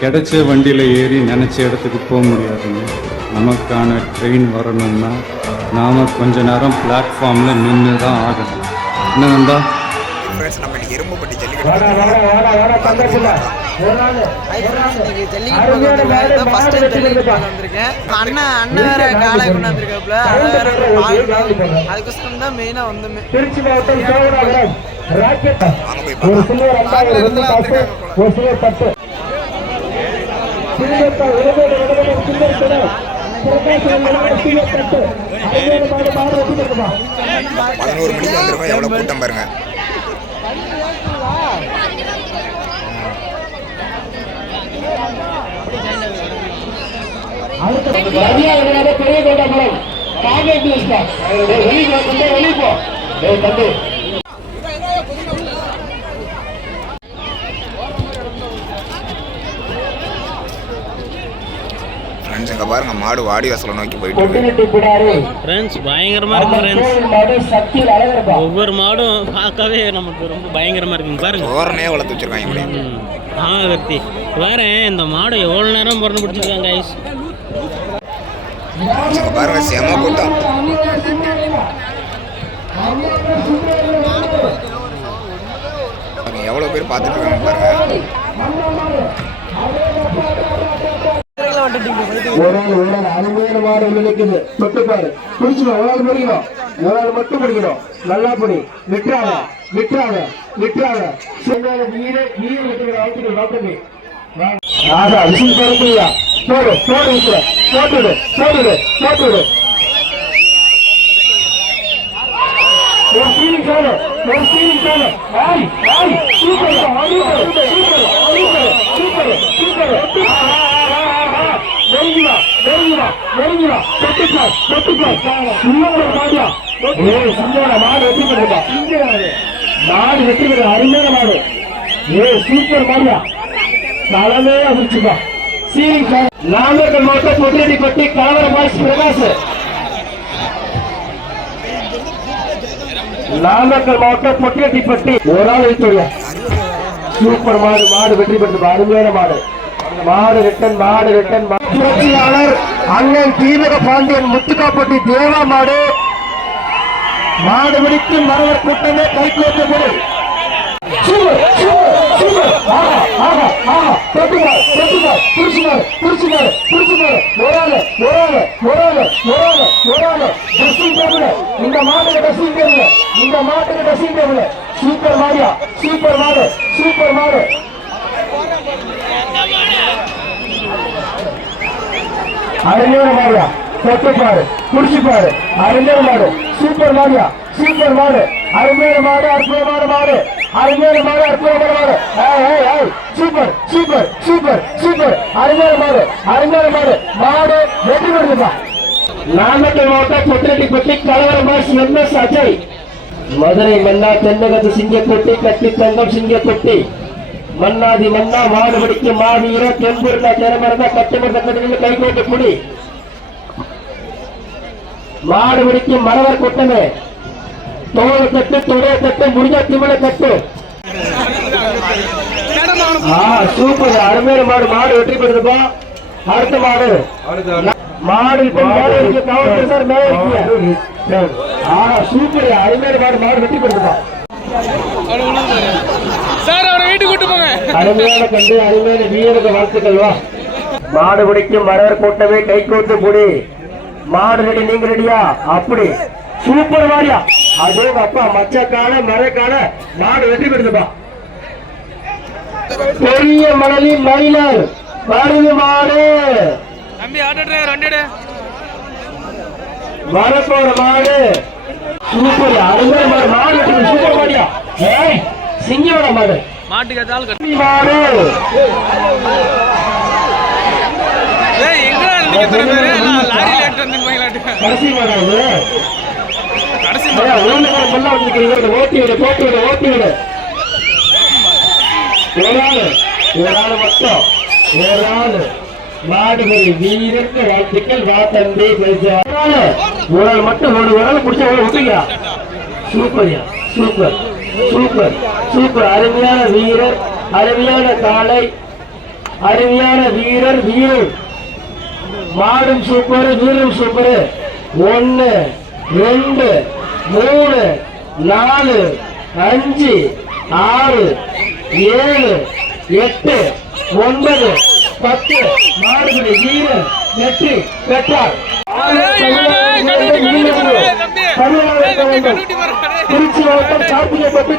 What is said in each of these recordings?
கிடைச்ச வண்டியில் ஏறி நினச்ச இடத்துக்கு போக முடியாதுங்க. நமக்கான ட்ரெயின் வரணும்னா நாம் கொஞ்ச நேரம் பிளாட்ஃபார்மில் நின்று தான் ஆகணும். என்ன நண்பா? நம்ம இன்னைக்கு எறும்புப்பட்டி வந்திருக்கேன். அண்ணன் வேற காலை கொண்டு வந்திருக்காப்புல, அதுக்கோசரம் தான் மெயினா வந்துமே. பதினோரு மணிக்கு வந்துருக்கோம். எவ்வளவு கூட்டம் பாருங்க. பாருங்க, மாடு வாடி வாசலை நோக்கி போயிட்டு பயங்கரமா இருக்கு. ஒவ்வொரு மாடும் பார்க்கவே நமக்கு ரொம்ப பயங்கரமா இருக்குங்க. பாருங்க, ஓரனே வளர்த்து வச்சிருக்காங்க. கத்தி வேற இந்த மாடு எவ்வளவு நேரம் பிறந்து பிடிச்சிருக்காங்க. பாருங்க, செம கூட்டம். எவ்வளவு பேர் பார்த்துட்டு இருக்காங்க பாருங்க. அருமையான மாடு உள்ள நிற்குது. தொட்டுப்பாரு, பிடிச்சிடும். ஒரு ஆள் பிடிக்கணும், ஒரு ஆள் மட்டும் பிடிக்கணும். நல்லா பிடி, விட்டுறாத விட்டுறாத விட்டுறாத. போடு போடு போட்டுடு போட்டுடு போட்டுடு. ஒரு சீலிங் சாரு, ஒரு சீலிங் சாரு. ஆய் ஆய், super super super super super. நெருங்கிவா நெருங்கிவா நெருங்கிவா. தொட்டுக்கார் தொட்டுக்கார். சும்மா மாடியா. சும்மா மாடு வெற்றி பெறுதா? மாடு வெற்றி பெறுது. அருமையான மாடு. சூப்பர் மாடியா. தலைமே அதிர்ச்சிப்பா. சீலிங் சார். நாமக்கல் மாவட்டம் பொட்டியடிப்பட்டி கலவர பாய்ஸ் பிரகாஷ். நாமக்கல் மாவட்டம் பொட்டியடிப்பட்டி ஒரு ஆள் வைத்துள்ளார். சூப்பர் மாடு. மாடு வெற்றி பெற்றது. அருமையான மாடு. மாடு ரிட்டன் மாடு ரிட்டன். புரட்சியாளர் அண்ணன் தீவிர பாண்டியன் முத்துக்காப்பட்டி தேவா மாடு. மாடு பிடித்து மரவர் கூட்டமே கைகோர்த்து போடு. இந்த மாட்டுக்கு ட்ரெஸ்ஸிங் டேபிள், இந்த மாட்டுக்கு ட்ரெஸ்ஸிங் டேபிள். சூப்பர் மாடியா, சூப்பர் மாடு சூப்பர் மாடு. அருமையான மாடியா. தொட்டுப்பாரு, குடிச்சுப்பாரு. அருமையான மாடு, சூப்பர் மாடியா, சூப்பர் மாடு. அருமையான மாடு, அற்புதமான மாடு. அருமையான மாடு, அற்புதமான மாடு. Super super super super. அருமையான மாடு, அருமையான மாடு. மாடு வெற்றி பெறுதுப்பா. நாமக்கல் மாவட்டம் பொட்டியடிப்பட்டி கலவர பாய்ஸ் எம்எஸ் அஜய். மதுரை மன்னா தென்னகத்து சிங்கப்பட்டி கட்டி தங்கம் சிங்கப்பட்டி. மன்னாதி மன்னா மாடு பிடிக்க மாவீர தென்புருந்தா திறமறந்தா கட்டுமர்ந்த கட்டில கைகோட்டு குடி. மாடு பிடிக்கும் மரவர் கூட்டமே. தோல் தட்டு தொடைய தட்டு முடிஞ்ச திமிழ தட்டு. சூப்பர் அருமையான மாடு. மாடு வெற்றி பெறுதுப்பா. அடுத்த மாடு மாடு சார் சூப்பர் அருமையான மாடு. மாடு வெற்றி பெறுதுப்பா. அருமையான கண்டு அருமையான வீரருக்கு வாழ்த்துக்கள். வா, மாடு பிடிக்கும் மரவர் கூட்டமே கைகோத்து புடி. மாடு ரெடி, நீங்க ரெடியா? அப்படி சூப்பர் மாடியா. அதே அப்பா மச்சக்கான மரக்கான மாடு வெற்றி பெறுதுப்பா. பெரிய மணலி மயிலர் வருது மாடு. வரப்போற மாடு சூப்பர் அருமையான மாடு. மாடு சூப்பர் மாடியா. சிங்கோட மாடு. மாட்டுக்கு மாடு கடைசி மாடு. ஓட்டி விடு போட்டு விடு ஓட்டி விடு. ஒரு ஆள் மட்டும் ஒரு ஆள். மாடுபடி வீரருக்கு வாழ்த்துக்கள். வா தம்பி ஒரு ஆள் மட்டும் ஒரு ஆள் குடிச்சா விட்டுக்கிறா. சூப்பர்யா சூப்பர் சூப்பர் சூப்பர். அருமையான வீரர், அருமையான காலை. அருமையான வீரர் வீரர் மாடும் சூப்பர் வீரரும் சூப்பர் 1 2 3 4 5 6 7 8 9 10 மாடுபடி வீரர் வெற்றி பெற்றார். திருச்சி மாவட்டம் கார்த்திகைப்பட்டி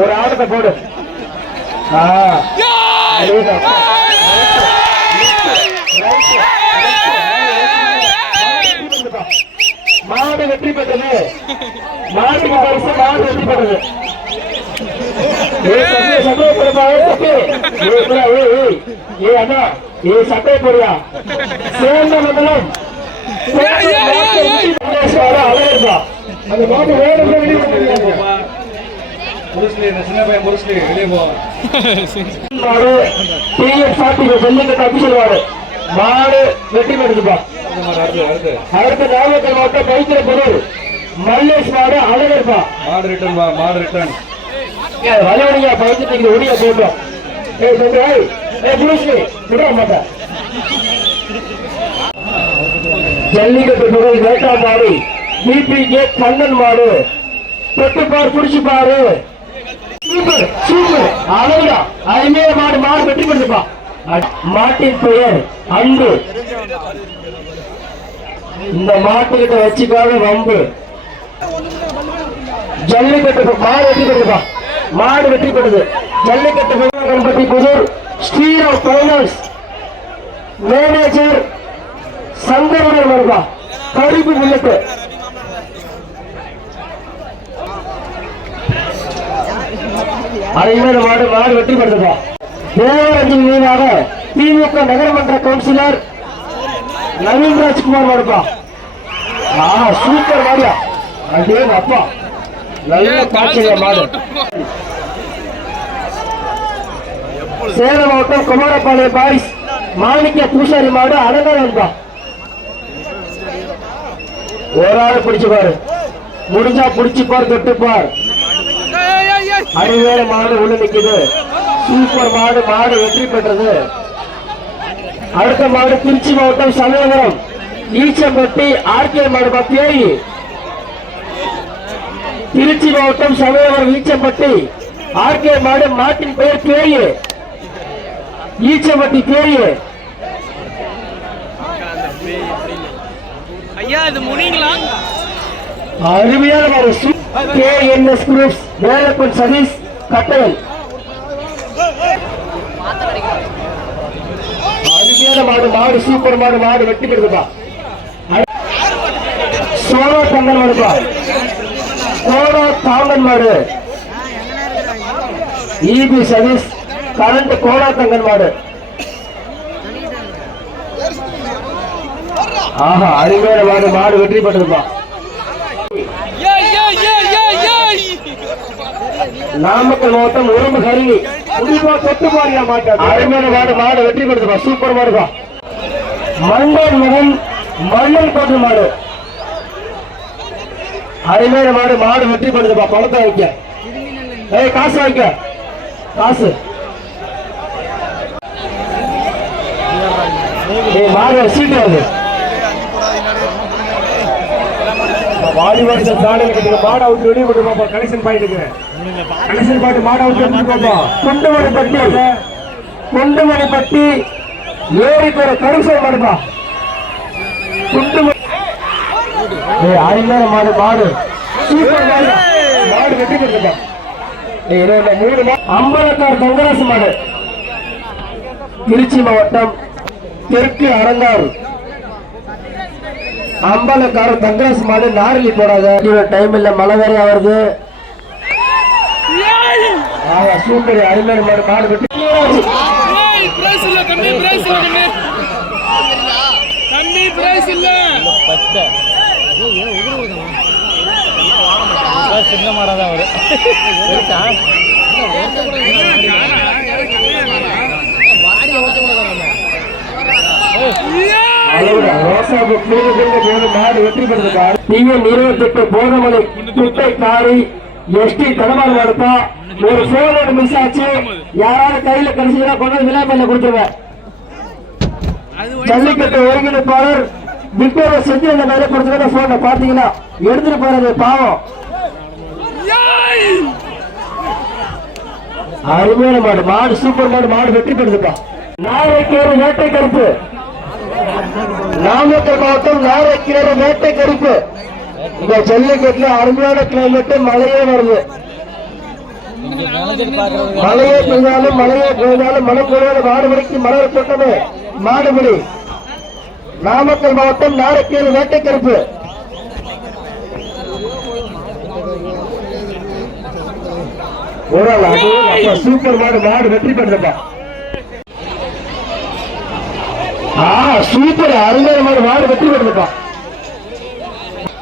ஒரு ஆட்டத்தை போடு. மாடு வெற்றி பெற்றது. மாட்டுக்கு பரிசு மாடு வெற்றி பெற்றது. சட்டை போடுயா சேர்ந்த மண்டலம் அந்த மாட்டு மாடு வெற்றி பெறுதுப்பா. அடுத்த நாமக்கல் மாவட்டம் பைத்திர பொருள் மல்லேஷ் மாடு அழகர்ப்பா. மாடு ரிட்டர்ன் மாடு ரிட்டர்ன் வளவடியா பைத்தியத்துக்கு ஒடியா போட்டோம். ஜல்லிக்கட்டு புகழ் வேட்டாம்பாடி பிபிகே கண்ணன் மாடு தொட்டுப்பார் குடிச்சு பாரு. சூப்பர் சூப்பர் அழகா அருமையான மாடு. மாடு வெற்றி பெறுதுப்பா. மாட்டின் பெயர் அன்பு. இந்த மாட்டுக்கிட்ட வச்சுக்காத வம்பு. ஜல்லிக்கட்டு மாடு வெற்றி பெறுதுப்பா. மாடு வெற்றி பெறுது. ஜல்லிக்கட்டு கணபதி புதூர் ஸ்ரீராம் பைனான்ஸ் மேனேஜர் சங்கரன் வருவா. கருப்பு புல்லட்டு அருமையான மாடு. மாடு வெற்றி பெறுதுப்பா. தேவரஞ்சன் மீனாக திமுக நகரமன்ற கவுன்சிலர் நவீன் ராஜ்குமார் மாடுப்பா. சூப்பர் மாடியா. அதே அப்பா நல்ல காட்சியா மாடு. சேலம் மாவட்டம் குமாரபாளையம் பாய்ஸ் மாணிக்க பூசாரி மாடு அழகா. ஒரு ஆள் பிடிச்சு பாரு. முடிஞ்சா பிடிச்சு பார் தொட்டுப்பார். அருமையான மாடு உள்ள நிக்குது. சூப்பர் மாடு. மாடு வெற்றி பெற்றது. அடுத்த மாடு திருச்சி மாவட்டம் சமயபுரம் ஈச்சம்பட்டி ஆர்கே மாடு பேய். திருச்சி மாவட்டம் சமயபுரம் ஈச்சம்பட்டி ஆர்கே மாடு. மாட்டின் பெயர் பேய். ஈச்சம்பட்டி பேய். ஐயா இது முனிங்களா? அருமையான மாடு. KNS குரூப்ஸ் வேலப்பன் சதீஷ் கட்டல். அருமையான மாடு. மாடு சூப்பர் மாடு. மாடு வெட்டி பெறுதுப்பா. சோழா தங்கன் மாடுப்பா. சோழா தாங்கன் மாடு. EB சதீஷ் கரண்ட் கோடா தங்கன் மாடு. ஆஹா அருமையான மாடு. மாடு வெற்றி பெற்றதுப்பா. நாமக்கல் மாவட்டம் உடம்பு கருவி குடிப்பா தொட்டு மாறியா மாட்டார். அருமையான மாடு. மாடு வெற்றி பெறுதுப்பா. சூப்பர் மாடுப்பா. மண்டல் மகன் மண்ணல் கோட்டு மாடு. அருமையான மாடு. மாடு வெற்றி பெறுதுப்பா. பணத்தை வைக்க. காசு வைக்க. காசு மாடு சீட்டு வருது. வாலிபால் மாடு அவுட் வெளியே விட்டுருப்பா. கனெக்ஷன் பாயிண்ட்டுக்கு கனெக்ஷன் பாயிண்ட் மாடு அவுட் எடுத்துருப்பா. குண்டுமணிப்பட்டி ஏரிக்குற கருசல் மாடுப்பா. குண்டுமணி அருமையான மாடு. மாடு சூப்பர் மாடு. மாடு வெற்றி பெற்றுப்பா. 3 அம்பலக்கார் தங்கராசு மாடு. திருச்சி மாவட்டம் தெற்கு அரங்கார் அம்பலக்கார தங்கராசு மாடு. நாரலி போடாத டைம் இல்ல. மழை வேற வருது. சூப்பர் அருமையான மாடு. மாடு வெட்டி சின்ன மாடாதான் அவரு. ரோசாபு மீது மாடு வெற்றி பெற்றிருக்காரு. நீங்கள் 28 போதமலை குட்டை காரி எஸ்டி தடமாறு நடத்தா. ஒரு போனோட மிஸ் ஆச்சு. யாராவது கையில கிடைச்சதுன்னா கொண்டு விளையாட்டுல கொடுத்துருவேன். ஜல்லிக்கட்டு ஒருங்கிணைப்பாளர் விக்டோரியா செஞ்சு அந்த மேலே கொடுத்துருக்க போன பாத்தீங்கன்னா எடுத்துட்டு போறது பாவம். அருமையான மாடு, மாடு சூப்பர் மாடு, மாடு வெற்றி பெறுதுப்பா. நாரைக்கேறு வேட்டை கருப்பு, நாமக்கல் மாவட்டம் நாரைக்கேறு வேட்டை கருப்பு. இந்த ஜல்லிக்கட்டுல அருமையான கிளைமேட், மழையே வருது. மழையே பெய்தாலும் மழையே பெய்தாலும் மனம் கொள்வது மாடுபடிக்கு மலர் கூட்டமே மாடுபடி. நாமக்கல் மாவட்டம் நாரைக்கேறு வேட்டை கருப்பு. ஒரு சூப்பர் மாடு, மாடு வெற்றி பெற்றப்பா. சூப்பர் அருமையான மாடு, மாடு வெற்றி பெற்றப்பா.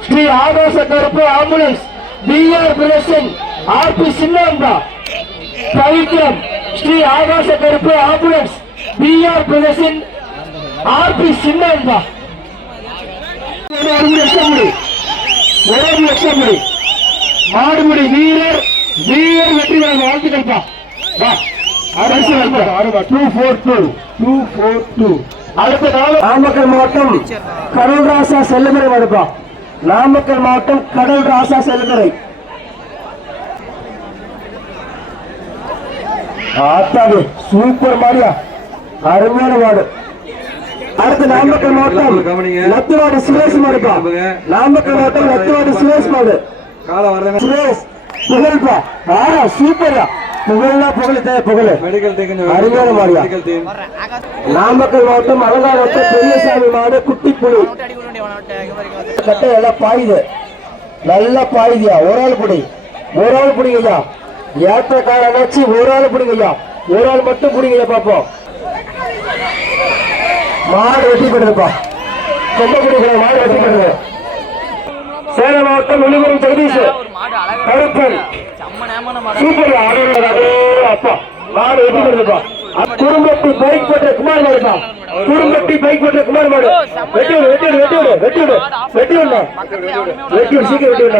ஸ்ரீ ஆகாச கருப்பு ஆம்புலன்ஸ் பிஆர் பிரதேசன் ஆர்பி சின்னம்பா பவித்ரம். ஸ்ரீ ஆகாச கருப்பு ஆம்புலன்ஸ் பிஆர் பிரதேசன் ஆர்பி சின்னம்பா. ஒரு லட்சம் முடி மாடுமுடி வீரர், வீரர் வெற்றி பெற வாழ்த்துக்கள்ப்பா. 242. அடுத்த நாமக்கல் மாவட்டம் கடல் ராசா செல்லுமறை மடுப்பா. நாமக்கல் மாவட்டம் கடல் ராசா செல்லுமறை. ஆத்தாது சூப்பர் மாடியா, அருமையான மாடு. அடுத்து நாமக்கல் மாவட்டம் லத்துவாடி சுரேஷ் மாடுப்பா. நாமக்கல் மாவட்டம் லத்துவாடி சுரேஷ் மாடு. சுரேஷ் புகழ்ப்பா. சூப்பரா புகழ்னா புகழ் அருமையான மாடியா. நாமக்கல் மாவட்டம் அலங்காவட்ட பெரியசாமி மாடு குட்டி புலி. கட்டை எல்லாம் பாயுது, நல்லா பாயுதியா. ஒரு ஆள் பிடிங்கய்யா. ஏற்றக்காரனாச்சு ஒரு ஆள் பிடிங்கய்யா. ஒரு ஆள் மட்டும் பிடிங்கய்யா பாப்போம். மாடு வெற்றி பெற்றதுப்பா. கொம்ப பிடிக்கிற மாடு வெற்றி பெற்றது. சேலம் மாவட்டம் விழுப்புரம் ஜெகதீஷ் கருப்பன் சூப்பர் அப்பா மாடு வெற்றி பெற்றதுப்பா. குடும்பத்தி பைக் போட்ட குமார் மாடுப்பா. குடும்பத்தி பைக் போட்ட குமார் மாடு. வெட்டி விடு சீக்கிரம் வெட்டி விடா.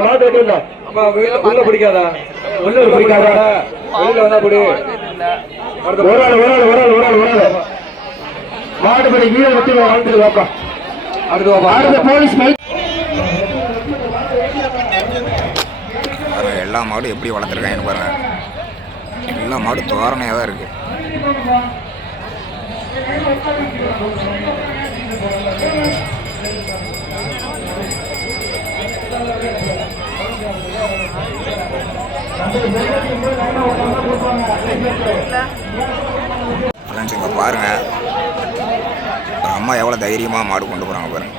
மாடு வெட்டி விடா. உள்ள பிடிக்காதா? வெளியில வந்தா பிடி. ஒரு ஆள் மாடுபடி வீரர் வெட்டி வாழ்த்துட்டு வாப்பா. அடுத்த போலீஸ் எல்லா மாடும் எப்படி வளர்த்துருக்காங்கன்னு பாருங்க. எல்லா மாடும் தோரணையாக தான் இருக்கு. ஃப்ரெண்ட்ஸ் இங்கே பாருங்க, ஒரு அம்மா எவ்வளோ தைரியமாக மாடு கொண்டு போகிறாங்க பாருங்க.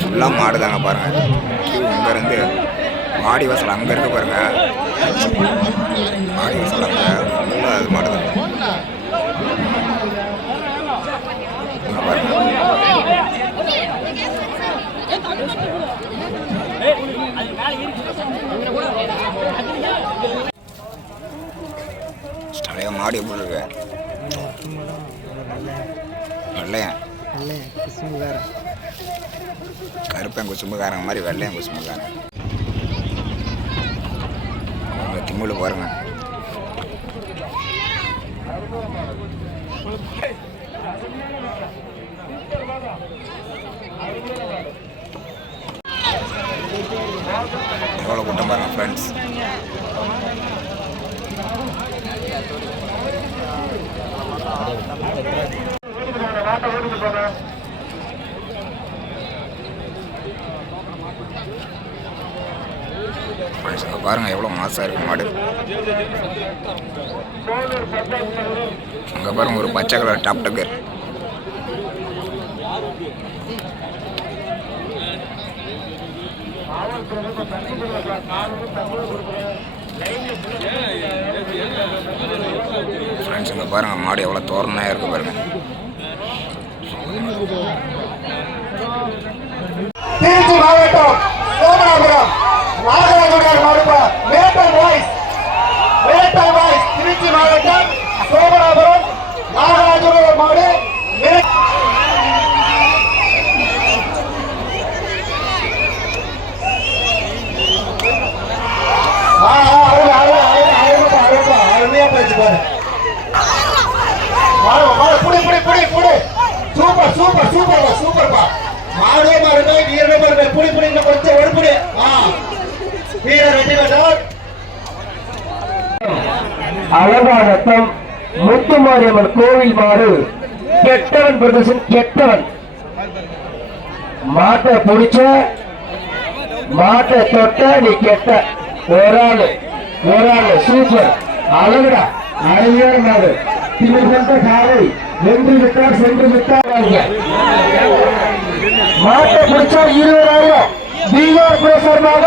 ஃபுல்லாக மாடு தாங்க பாருங்க. இங்கேருந்து மாடி வாசல் அங்கே இருக்கு பாருங்க. மாடி வாசல் அங்கே ஃபுல்லாக அது மாடு தான் பாருங்க. ஸ்டாலியா மாடு எப்படி இருக்கு? வெள்ளையன் கருப்பன் குசும்புக்காரங்க மாதிரி வெள்ளையன் குசும்புக்காரன். திமுல பாருங்க. எவ்வளோ கூட்டம் பாருங்க ஃப்ரெண்ட்ஸ். பாருங்க எவ்வளோ மாசா இருக்கு மாடு. அங்கே பாருங்க ஒரு பச்சை கலர் டாப் டக்கர். ஃப்ரெண்ட்ஸ் இங்கே பாருங்க மாடு எவ்வளோ தோரணையாக இருக்கு பாருங்க. அலங்காநத்தம் முத்துமாரியம்மன் கோவில் மாடு. கெட்டவன் பிரதர்ஷன், கெட்டவன். மாட்டை பிடிச்ச, மாட்டை தொட்ட, நீ கெட்ட. ஒரு ஆளு சூப்பர், அழகுடா, அழகான மாடு. திமிர் கொண்ட காலை, வென்று விட்டார் சென்று விட்டார். மாட்டை பிடிச்சா 20,000. பீகார் பிரசாரமாக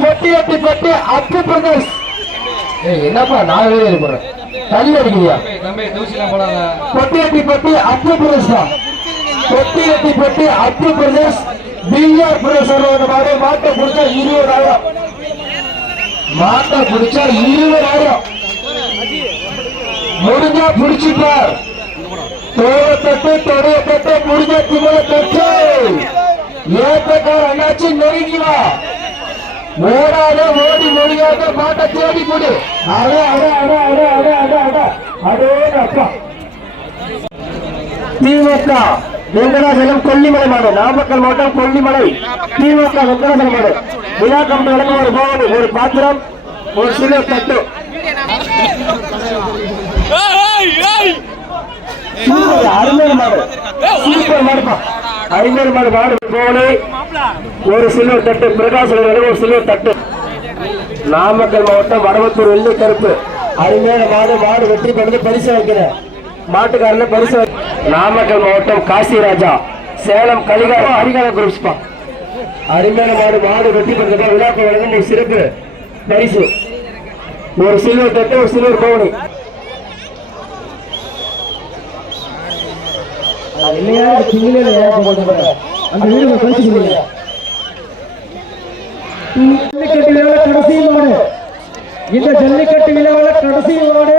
பொட்டி அப்பு பிரதர்ஸ். என்னப்பா 4 பேர் போறேன், தள்ளி அடிக்கிறியா? பொட்டி அப்பு பிரதர்ஸ் தான். பொட்டி அப்பு பிரதர்ஸ் பீகார் பிரசாரோட மாதிரி. மாட்டை பிடிச்சா 20,000. மாட்டை பிடிச்சா 20,000. முடிஞ்சா பிடிச்சிப்பார். தோழத்தட்டு தொடையத்தட்டு முடிஞ்ச திமுக தட்டு. ஏத்தக்கார அண்ணாச்சி நெருங்கிவா. ஓடாத ஓடி மொழியாக மாட்டை தேடி கொடு. அப்பா திமுக வெங்கடாசலம் கொல்லிமலை மாடு. நாமக்கல் மாவட்டம் கொல்லிமலை திமுக வெங்கடாசலம் மாடு. விழா கம்பெனி வழங்கும் ஒரு போகணி, ஒரு பாத்திரம், ஒரு சிறு தட்டு. அருமையான மாடு, சூப்பர் மாடுப்பா. 500 மாடு மாடு போகணி, ஒரு சில்வர் தட்டு. பிரகாசம் ஒரு சில்வர் தட்டு. நாமக்கல் மாவட்டம் வடவத்தூர் வெள்ளி கருப்பு. அருமையான மாடு. மாடு வெற்றி பெற்று பரிசு வைக்கிறேன். மாட்டுக்காரன பரிசு. நாமக்கல் மாவட்டம் காசிராஜா, சேலம் கலிகாரம் அரிகால குரூப்ஸ்பா. அருமையான மாடு. மாடு வெற்றி பெற்ற விழாக்கள் வழங்கும் ஒரு சிறப்பு பரிசு, ஒரு சில்வர் தட்டு, ஒரு சில்வர் பவுனி. அந்த வீடு கடைசி மாடு. இந்த ஜல்லிக்கட்டு விழாவில் கடைசி மாடு,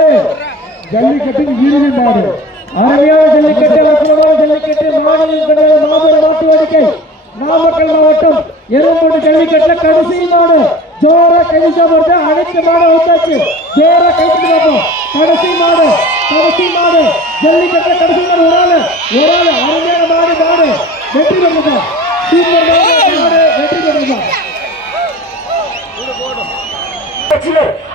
ஜல்லிக்கட்டின் இறுதி மாடு. அருமையான ஜல்லிக்கட்டு, அற்புதமான ஜல்லிக்கட்டு. மாநிலம் கிடையாது, மாபெரும் மாட்டு வேடிக்கை. நாமக்கல் மாவட்டம் எருமோடு ஜல்லிக்கட்டுல கடைசி மாடு. ஜோரா கைதிச்சா போறது. அனைத்து மாடு வந்தாச்சு. ஜோரா கைதிச்சு பார்ப்போம். கடைசி மாடு ஜல்லிக்கட்டுல கடைசி மாடு. ஒரு ஆளு அருமையான மாடு வெற்றி பெறுமா. சூப்பர் மாடு வெற்றி பெறுமா.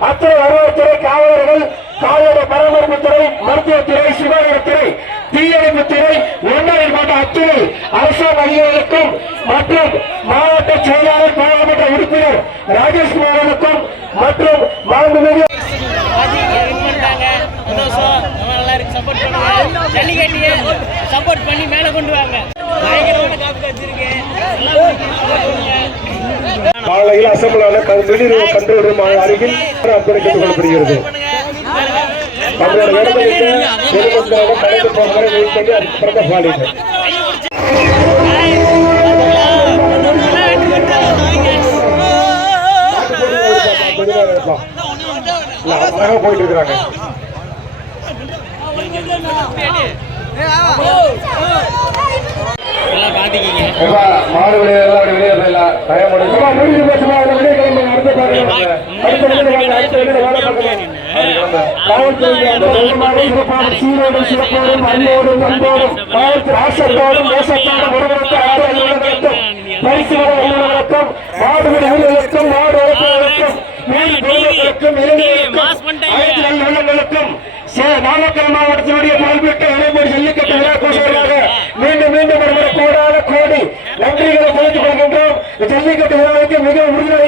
அத்தனை வருவாய்த்துறை, காவலர்கள், கால்நடை பராமரிப்புத்துறை, மருத்துவத்துறை, சுகாதாரத்துறை, தீயணைப்புத்துறை, ஒன்றாவது மாவட்ட அத்துறை அரசாங்க அதிகாரிகளுக்கும் மற்றும் மாவட்ட செயலாளர் பாராளுமன்ற உறுப்பினர் ராஜேஷ்குமார் அவர்களுக்கும் மற்றும் மாண்புமிகு சப்போர்ட் பண்ணி மேல கொண்டு வாங்க. காலையில் அசம்பளான வெளியுறவு கண்ட்ரோல் ரூம் அருகில் அர்ப்பணித்துக் கொள்ளப்படுகிறது. போயிட்டு இருக்கிறாங்க. மாடு விளையாட வெளியே டைம் நாமக்கல் மாவட்டத்தினுடைய பல்வேறு இளைஞர் ஜல்லிக்கட்டு விழா கோஷமாக மீண்டும் கோடான கோடி நன்றிகளை தெரிவித்துக் கொள்கின்றோம். ஜல்லிக்கட்டு விழாவுக்கு மிக உறுதியாக